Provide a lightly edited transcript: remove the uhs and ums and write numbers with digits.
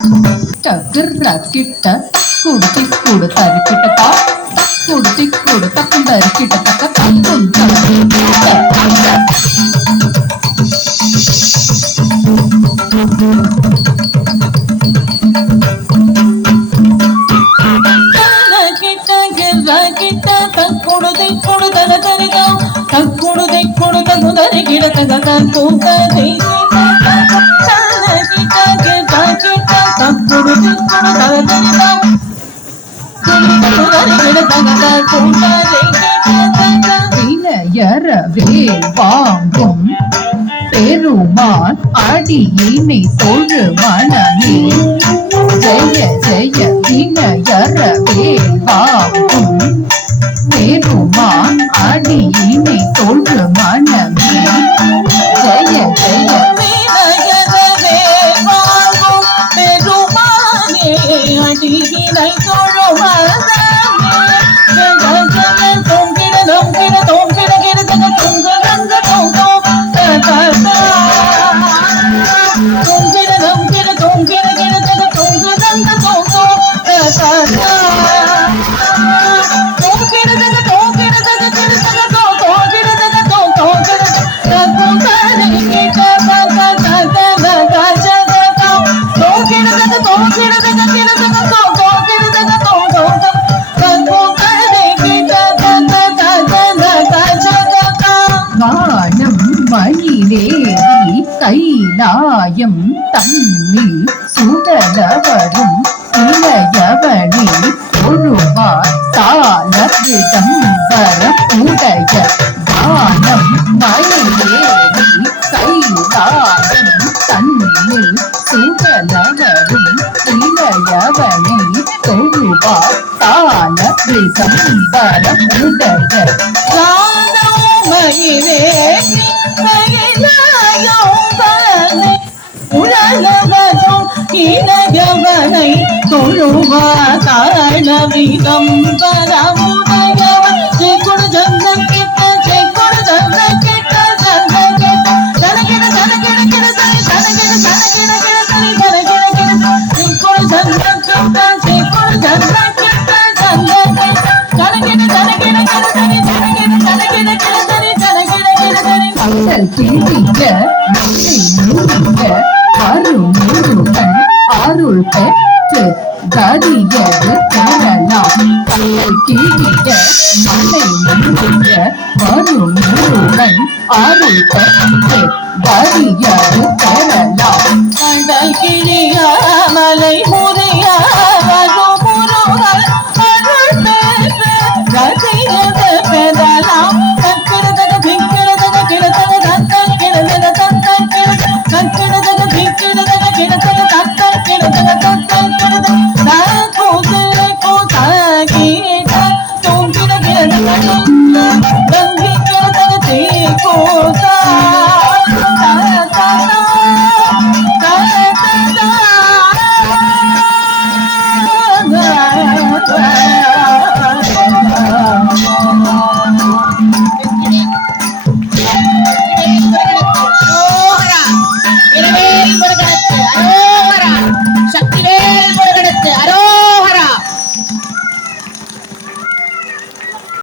கிட்ட கிட்ட குடுத்தி குடு தரு கிட்ட குடுத்தி குடு தக்குந்தரு கிட்ட தக்க தக்குடுதை கொடுதல தருகா தக்குடுதை கொடுத முதறி கிடத்தக கற்பூக்கதை வாங்கும் பெருமான் அடியினை தொழு மனமே ஜெய ஜெய வினயரவே வாங்கும் பெருமான் அடியினை தொழு மனமே ஜெய ஜெய வினயரவே வாங்கும் பெருமானே அடியினை தொழு மனமே கைலாயம் தன்னில் சுடலவரும் இளையவனே ஒழுவார் தாள விடம்பர உடைய தானம் மயிலேறி கைலாயம் தன்னில் சுடலவரும் இளையவனே ஒழுவார் தாள விடம்பர உடைய மயிலேறி உலகவரும் இளையவனை தொழுவாதாளவிதம் பரமுடையவன் செக்குடு ஜந்தன் கிட்ட செக்குடு ஜந்தன் கிட்ட ஜந்தன் கிட்ட தனகிட தனகிட கிட தனி தனகிட தனகிட கிட தனி தனகிட கிட செக்குடு ஜந்தன் கிட்ட செக்குடு ஜந்தன் கிட்ட ஜந்தன் கிட்ட தனகிட தனகிட கிட தனி தனகிட தனகிட கிட தனி தனகிட கிட தனி அசல் கிழிக்க மூடிக்க அருமுருகன் அருள் பெற்று கரியது பெறலாம் கீழிய மலை முழுக வருமுருகன் அருள் பெற்று கரியது பெறலாம் கடல் கிளியாமல்